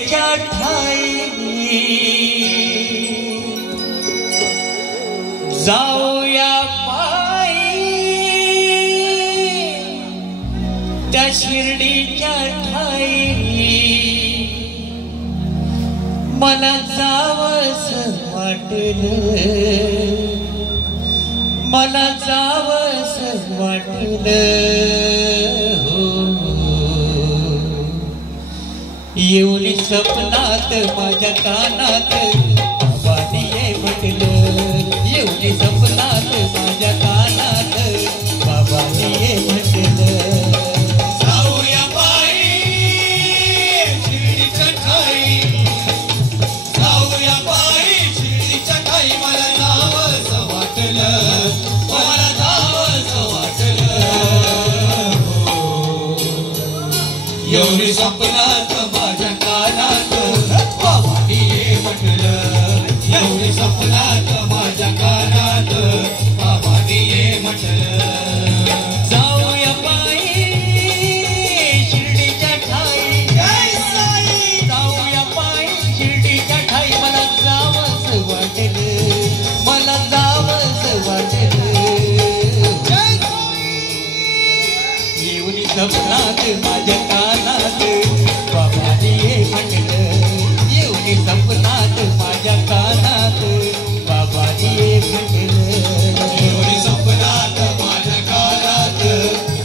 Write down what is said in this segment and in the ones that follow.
शिर्डीच्या ठाई जाऊया पायी त्या शिर्डीच्या ठाई मला जावंस वाटलं मला जावंस वाटलं येऊन सपनात माझ्या कानात बाबांनी ये म्हटलं येऊन सपनात माझ्या कानात बाबांनी ये म्हटलं जाऊया पायी शिर्डीच्या ठाई जाऊया पायी शिर्डीच्या ठाई मला जावंसं वाटलं मला जावंसं वाटलं एवढी सपनात माझ्या कानात बाबांनी ये म्हटलं एवढी सपनात माझ्या कानात बाबांनी ये म्हटलं जाऊया पायी शिर्डीच्या ठाई जाऊया पायी शिर्डीच्या ठाई मला जावंस वाटलं मला जावंस वाटलं येऊन सपनात माझ्या कानात बाबांनी ये म्हटलं येऊन सपनात माझ्या कानात बाबांनी ये म्हटलं एवढी सपनात माझ्या कानात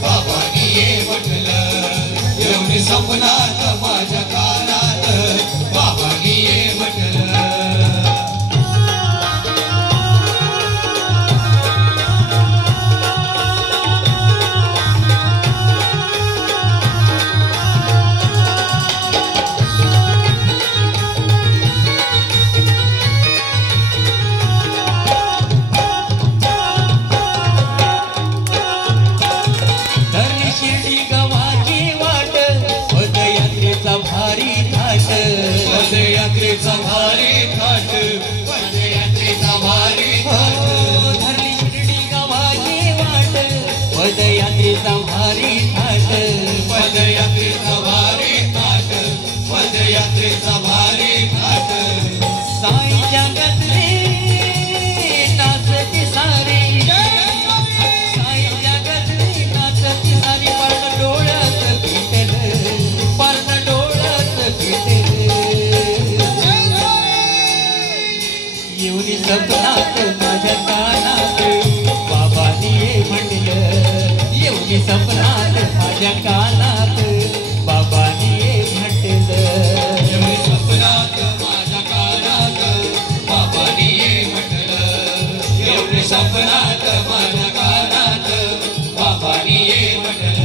बाबांनी ये म्हटलं एवढी सपनात माझ्या कानात बाबांनी ये म्हटलं शिर्डी गव्हाची वाट पदयात्रेचा भारी थाट पदयात्रेचा भारी थाट पदयात्रेचा भारी थाट धरली शिर्डी गव्हाची वाट पदयात्रेचा भारी थाट पदयात्रेचा भारी थाट पदयात्रेचा भारी थाट साई जगतली नाचती सारी साई जगतली नाचती सारी पर्ण डोळ्यात भेटलं पर्ण डोळ्यात भेटलं येऊन सपनात माझ्या कानात बाबांनी ये म्हटलं येऊन सपनात माझ्या कानात बाबांनी ये म्हटलं एवढी सपनात माझ्या कानात बाबांनी ये म्हटलं एवढी सपनात माझ्या कानात बाबांनी ये म्हटलं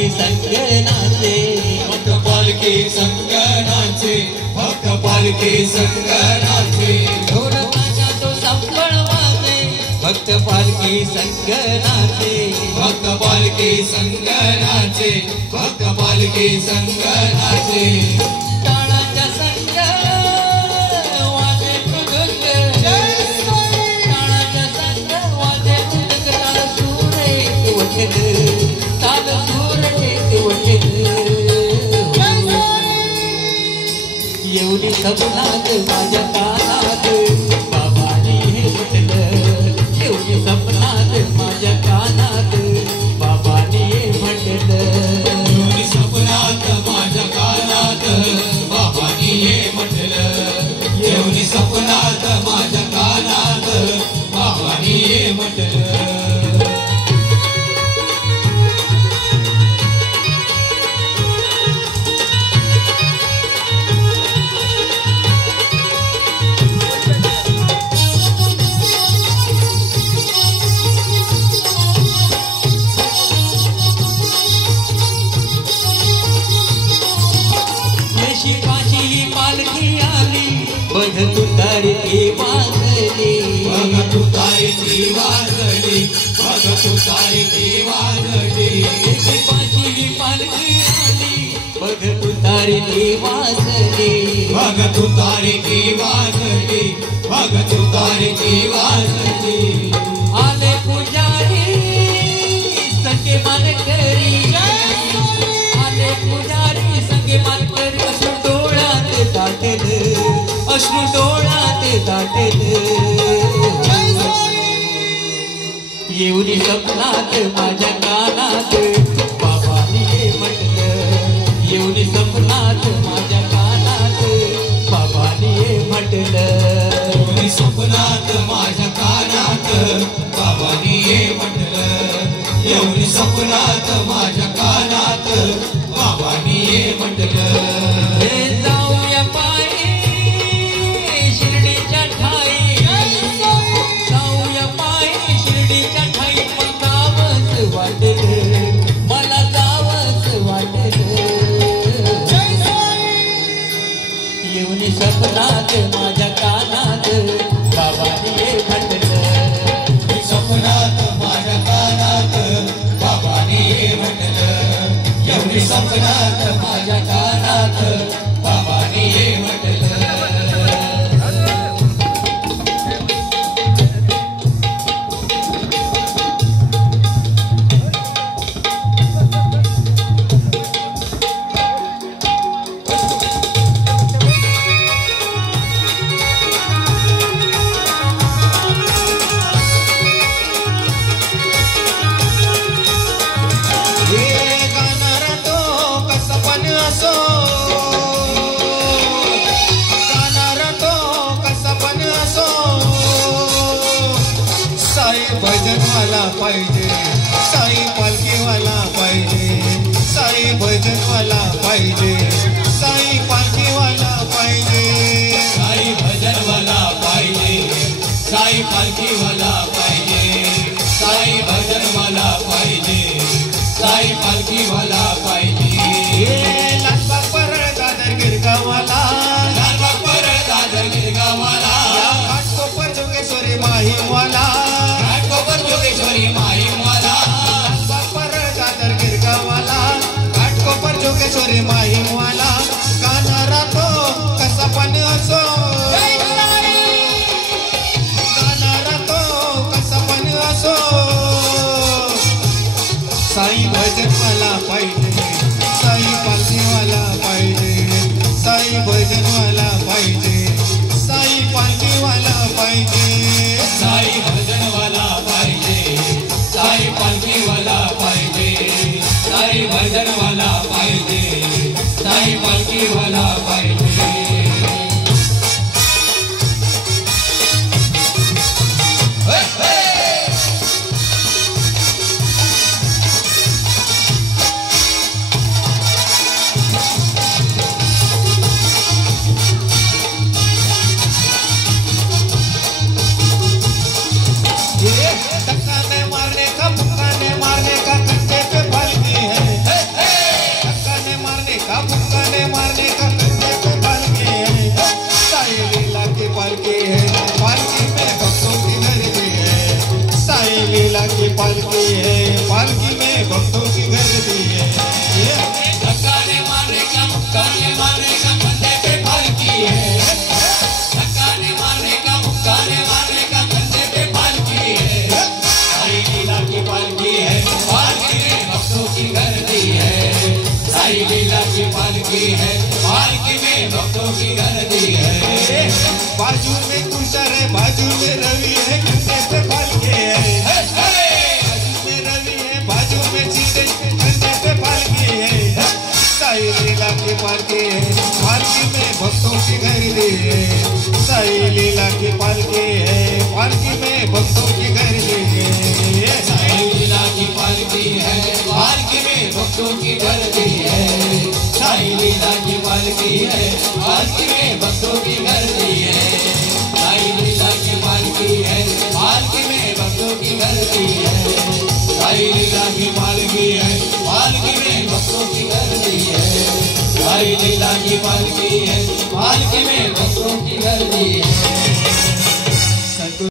संगनाचे भक्त पालखी संगनाचे भक्त पालखी संगनाचे ढोल ताशा तो संबळ वाजे भक्त पालखी संगनाचे भक्त पालखी संगनाचे भक्त पालखी संगनाचे टाळाच्या संग वाजे मृदुंग टाळाच्या संग वाजे मृदुंग ताल सूर एक वचन ताल सूर एक वचन येऊन सपनात माझ्या कानात बाबांनी हे म्हटलं येऊन सपनात माझ्या कानात बाबांनी हे म्हटलं एवढी सपनात माझ्या कानात बाबांनी ये म्हटलं एवढी सपनात माझ्या कानात बाबांनी ये म्हटलं बघ तुतारीची वाजली, बघ तुतारीची वाजली, बघ तुतारीची वाजली. पाचवी पालखी आली, बघ तुतारीची वाजली, बघ तुतारीची वाजली, बघ तुतारीची वाजली. आले पुजारी संगे मानकरी, आले पुजारी संगे मानकरी. अश्रू डोळ्यात दाटले, अश्रू डोळ्यात दाटले. येऊनी स्वप्नात माझ्या कानात बाबांनी हे म्हटलं, येऊनी स्वप्नात माझ्या कानात बाबांनी हे म्हटलं. येऊनी स्वप्नात माझ्या कानात बाबांनी हे म्हटलं, येऊनी स्वप्नात माझ्या कानात बाबांनी हे म्हटलं. हे जाऊया पायी शिर्डीच्या ठाई, जाऊया पायी शिर्डीच्या ठाई. मला जावंच वाटलं, मला जावंच वाटलं. येऊनी स्वप्नात माझ्या कानात बाबांनी हे म्हटलं, स्वप्नात माझ्या कानात बाबांनी हे म्हटलं, येऊनी स्वप्नात माझ्या कानात बाबांनी हे म्हटलं. भजनवाला पाहिजे, साई पालखीवाला पाहिजे, साई भजनवाला पाहिजे, साई पालखीवाला पाहिजे. साई भजनवाला पाहिजे, साई पालखीवाला पाहिजे, साई भजनवाला पाहिजे, साई पालखीवाला पाहिजे. लालबाग परळ दादर गिरगावाला, लालबाग परळ दादर गिरगावाला, घाटकोपर जोगेश्वरी माहीमवाला, घाटकोपर जोगेश्वरी माहीमवाला. लालबाग परळ दादर गिरगावाला, घाटकोपर जोगेश्वरी माहीमवाला. गाणारा तो कसा पण असो, गाणारा तो कसा पण असो. साई भजनवाला पाहिजे, साई पालखीवाला पाहिजे, साई भजनवाला पाहिजे, साई पालखीवाला पाहिजे. साई भजनवाला पाहिजे, साई पालखीवाला पाहिजे, साई भजनवाला पाहिजे, साई पालखीवाला पाहिजे. धक्का ने मारने का, मुक्का ने मारने का, कंधे पे पालकी है. धक्का ने मारने का, मुक्का ने मारने का, कंधे पे पालकी है. साई लीला की पालकी है, पालकी में भक्तों की गर्दी है. साई लीला की पालकी है, पालकी में भक्तों की गर्दी है. धक्का ने मारने का, मुक्का ने मारने का, कंधे पे पालकी है. धक्का ने मारने का, मुक्का ने मारने का, कंधे पे पालकी है. साई लीला की पालकी है, पालकी में भक्तों की गर्दी है. साई लीला की पालकी है, पालकी में भक्तों की गर्दी है. बाजू में तुषार है, बाजू में रवि है, कंधे पे पालकी है. बाजू में रवि है, बाजू में सीते, कंधे पे पालकी है. साई लीला की पालकी है, पालकी में भक्तों की गर्दी है. साई लीला की पालकी है, पालकी में भक्तों की गर्दी है. साई लीला की पालकी है, पालकी में भक्तों की गर्दी है. साई लीला की पालकी है, पालकी में भक्तों की गर्दी है. साई लीला की पालकी है, पालकी में भक्तों की गर्दी है. साई लीला की पालकी है, पालकी में भक्तों की गर्दी है. साई लीला की